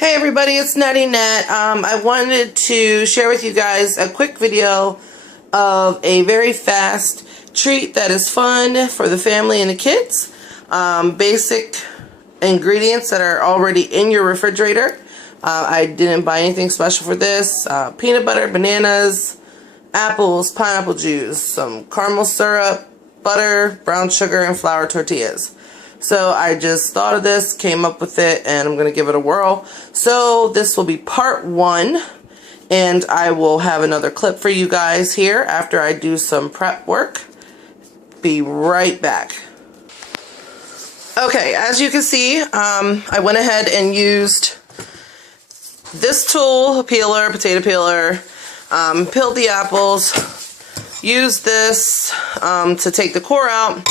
Hey everybody, it's Natty Nat. I wanted to share with you guys a quick video of a very fast treat that is fun for the family and the kids. Basic ingredients that are already in your refrigerator. I didn't buy anything special for this. Peanut butter, bananas, apples, pineapple juice, some caramel syrup, butter, brown sugar, and flour tortillas. So I just thought of this, came up with it, and I'm going to give it a whirl. So this will be part 1, and I will have another clip for you guys here after I do some prep work. Be right back. Okay, as you can see, I went ahead and used this tool, a peeler, potato peeler, peeled the apples, used this to take the core out,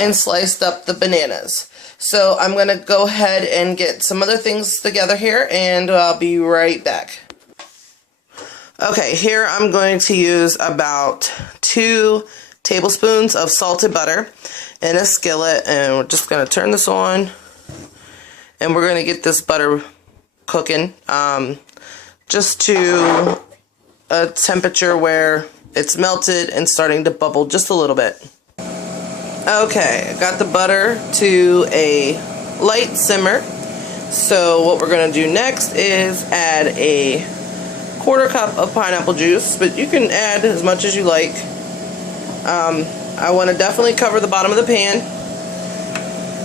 and sliced up the bananas. So I'm going to go ahead and get some other things together here, and I'll be right back. Okay, here I'm going to use about 2 tablespoons of salted butter in a skillet, and we're just going to turn this on, and we're going to get this butter cooking just to a temperature where it's melted and starting to bubble just a little bit. Okay, I got the butter to a light simmer. So what we're going to do next is add a 1/4 cup of pineapple juice, but you can add as much as you like. I want to definitely cover the bottom of the pan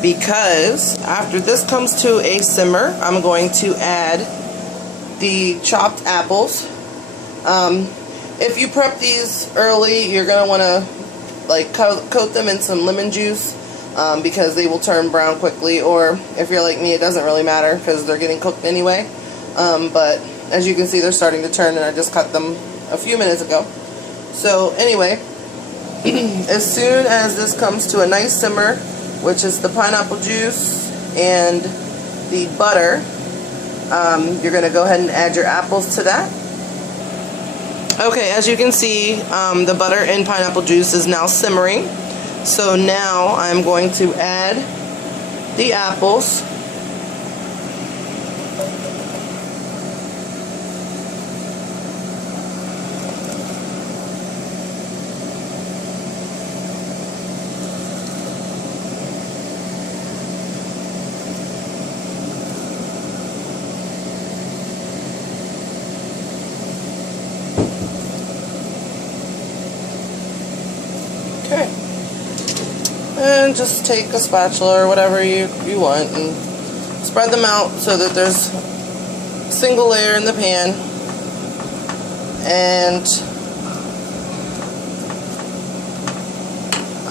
because after this comes to a simmer, I'm going to add the chopped apples. If you prep these early, you're going to want to coat them in some lemon juice because they will turn brown quickly, or if you're like me, it doesn't really matter because they're getting cooked anyway. But as you can see, they're starting to turn, and I just cut them a few minutes ago. So anyway, as soon as this comes to a nice simmer, which is the pineapple juice and the butter, you're going to go ahead and add your apples to that. Okay, as you can see, the butter and pineapple juice is now simmering. So now I'm going to add the apples. Okay, and just take a spatula or whatever you want and spread them out so that there's a single layer in the pan. And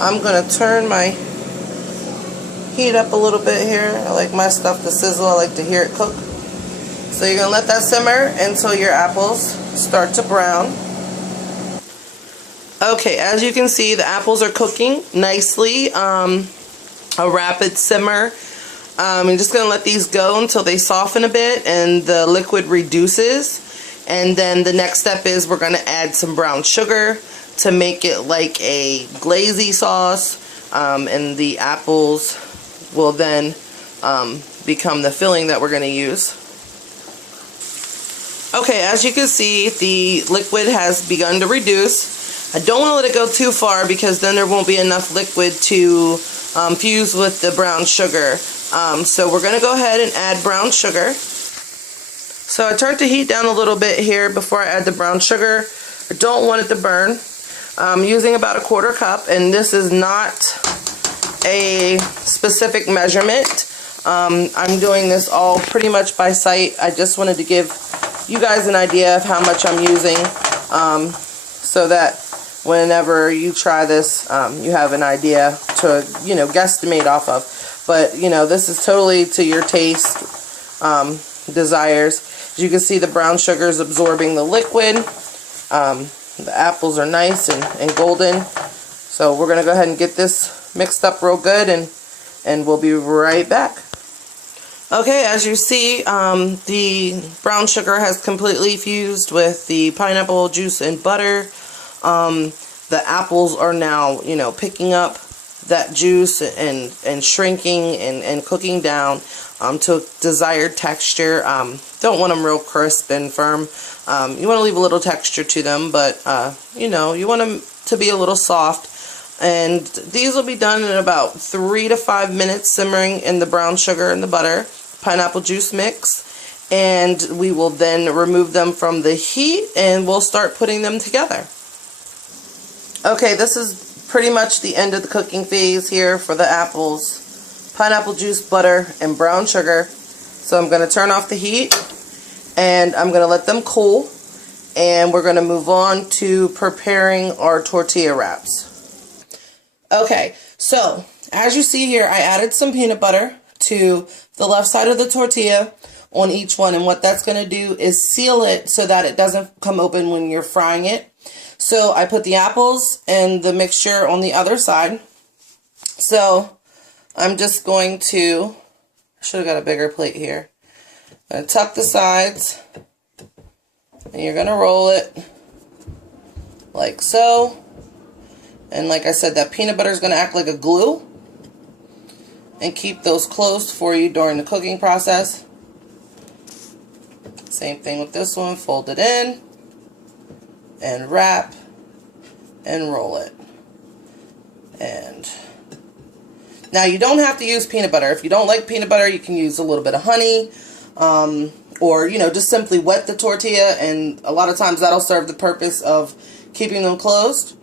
I'm going to turn my heat up a little bit here. I like my stuff to sizzle. I like to hear it cook. So you're going to let that simmer until your apples start to brown. Okay, as you can see, the apples are cooking nicely. A rapid simmer. I'm just going to let these go until they soften a bit and the liquid reduces. And then the next step is we're going to add some brown sugar to make it like a glazy sauce. And the apples will then become the filling that we're going to use. Okay, as you can see, the liquid has begun to reduce. I don't want to let it go too far because then there won't be enough liquid to fuse with the brown sugar. So we're going to go ahead and add brown sugar. So I turned the heat down a little bit here before I add the brown sugar. I don't want it to burn. I'm using about a 1/4 cup, and this is not a specific measurement. I'm doing this all pretty much by sight. I just wanted to give you guys an idea of how much I'm using so that whenever you try this, you have an idea to, guesstimate off of. But, this is totally to your taste, desires. As you can see, the brown sugar is absorbing the liquid. The apples are nice and golden. So we're going to go ahead and get this mixed up real good, and we'll be right back. Okay, as you see, the brown sugar has completely fused with the pineapple juice and butter. The apples are now, picking up that juice and shrinking and cooking down. to a desired texture. Don't want them real crisp and firm. You want to leave a little texture to them, but you know, you want them to be a little soft. And these will be done in about 3 to 5 minutes, simmering in the brown sugar and the butter, pineapple juice mix. And we will then remove them from the heat and we'll start putting them together. Okay, this is pretty much the end of the cooking phase here for the apples, pineapple juice, butter, and brown sugar. So I'm going to turn off the heat and I'm going to let them cool, and we're going to move on to preparing our tortilla wraps. Okay, so as you see here, I added some peanut butter to the left side of the tortilla on each one, and what that's going to do is seal it so that it doesn't come open when you're frying it. So I put the apples and the mixture on the other side. So I'm just going to, I should have got a bigger plate here. I'm going to tuck the sides, and you're going to roll it like so. And like I said, that peanut butter is going to act like a glue and keep those closed for you during the cooking process. Same thing with this one. Fold it in and wrap and roll it. And now you don't have to use peanut butter. If you don't like peanut butter, you can use a little bit of honey, or you know, just simply wet the tortilla, and a lot of times that'll serve the purpose of keeping them closed.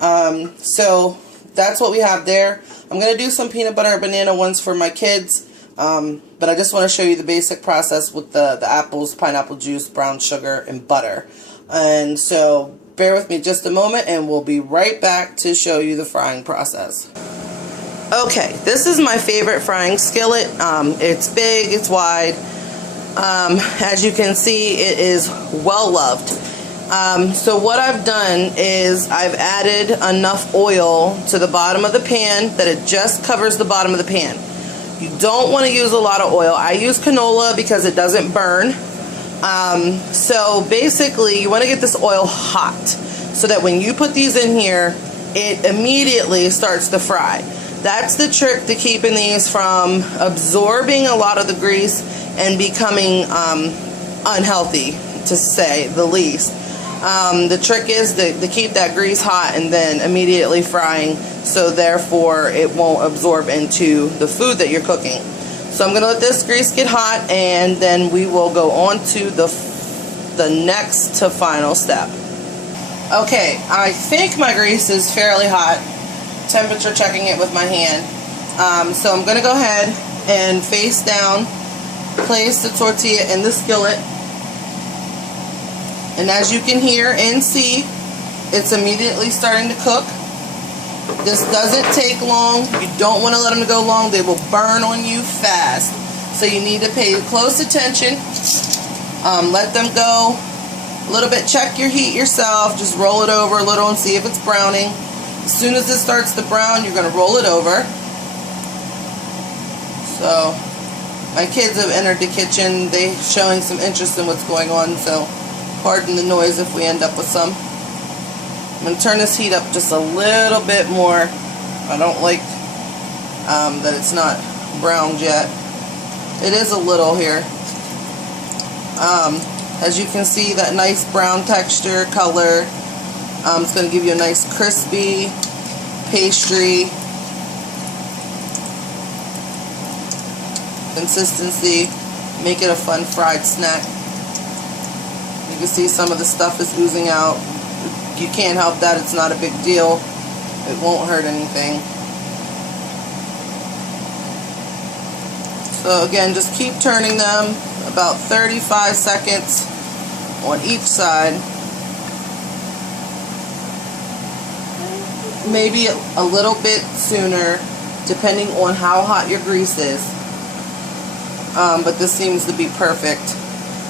So that's what we have there. I'm going to do some peanut butter and banana ones for my kids, but I just want to show you the basic process with the apples, pineapple juice, brown sugar, and butter. And so bear with me just a moment and we'll be right back to show you the frying process. Okay, this is my favorite frying skillet. It's big, it's wide. As you can see, it is well loved. So what I've done is I've added enough oil to the bottom of the pan that it just covers the bottom of the pan. You don't want to use a lot of oil. I use canola because it doesn't burn. So basically you want to get this oil hot so that when you put these in here, it immediately starts to fry. That's the trick to keeping these from absorbing a lot of the grease and becoming unhealthy, to say the least. The trick is to keep that grease hot and then immediately frying, so therefore it won't absorb into the food that you're cooking. So I'm going to let this grease get hot, and then we will go on to the next to final step. Okay, I think my grease is fairly hot. Temperature checking it with my hand. So I'm going to go ahead and face down, place the tortilla in the skillet. And as you can hear and see, it's immediately starting to cook. This doesn't take long. You don't want to let them go long. They will burn on you fast. So you need to pay close attention. Let them go a little bit. Check your heat yourself. Just roll it over a little and see if it's browning. As soon as it starts to brown, you're going to roll it over. So my kids have entered the kitchen. They're showing some interest in what's going on. So pardon the noise if we end up with some. I'm going to turn this heat up just a little bit more. I don't like that it's not browned yet. It is a little here. As you can see, that nice brown texture, color. It's going to give you a nice crispy pastry consistency. Make it a fun fried snack. You can see some of the stuff is oozing out. You can't help that. It's not a big deal. It won't hurt anything. So again, just keep turning them about 35 seconds on each side. Maybe a little bit sooner, depending on how hot your grease is. But this seems to be perfect.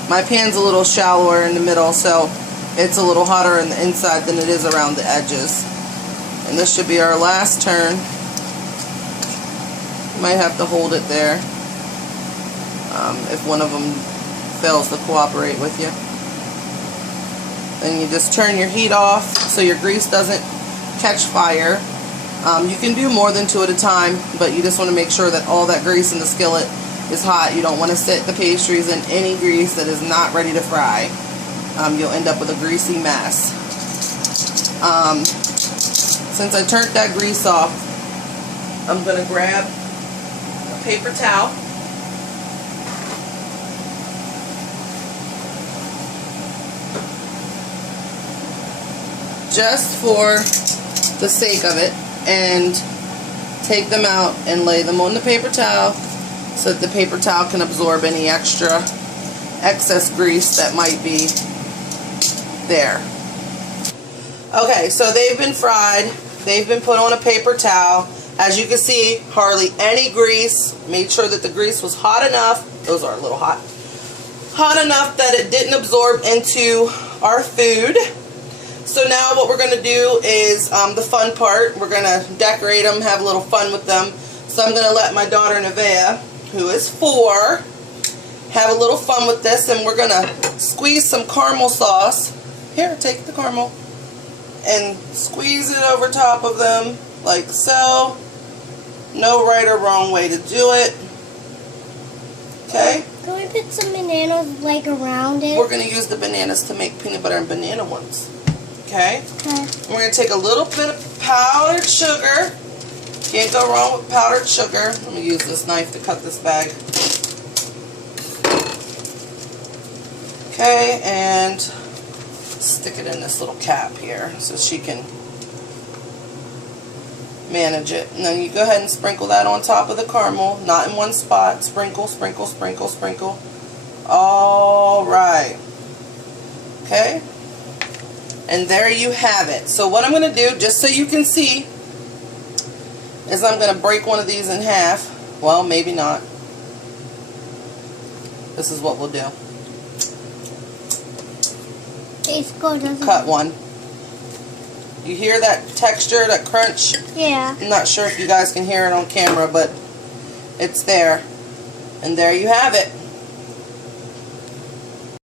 My pan's a little shallower in the middle, so it's a little hotter on the inside than it is around the edges. And this should be our last turn. You might have to hold it there if one of them fails to cooperate with you. Then you just turn your heat off so your grease doesn't catch fire. You can do more than 2 at a time, but you just want to make sure that all that grease in the skillet is hot. You don't want to sit the pastries in any grease that is not ready to fry. You'll end up with a greasy mess. Since I turned that grease off, I'm going to grab a paper towel. Just for the sake of it, and take them out and lay them on the paper towel so that the paper towel can absorb any excess grease that might be there. Okay, so they've been fried. They've been put on a paper towel. As you can see, hardly any grease. Made sure that the grease was hot enough. Those are a little hot. Hot enough that it didn't absorb into our food. So now what we're going to do is the fun part. We're going to decorate them, have a little fun with them. So I'm going to let my daughter Nevaeh, who is 4, have a little fun with this. And we're going to squeeze some caramel sauce. Here, take the caramel. And squeeze it over top of them like so. No right or wrong way to do it. Okay? Can we put some bananas like around it? We're going to use the bananas to make peanut butter and banana ones. Okay? Okay. We're going to take a little bit of powdered sugar. Can't go wrong with powdered sugar. Let me use this knife to cut this bag. Okay, and stick it in this little cap here so she can manage it. And then you go ahead and sprinkle that on top of the caramel, not in one spot. Sprinkle, sprinkle, sprinkle, sprinkle. All right. Okay? And there you have it. So what I'm going to do, just so you can see, is I'm going to break one of these in half. Well, maybe not. This is what we'll do. Cut one. You hear that texture, that crunch? Yeah. I'm not sure if you guys can hear it on camera, but it's there. And there you have it.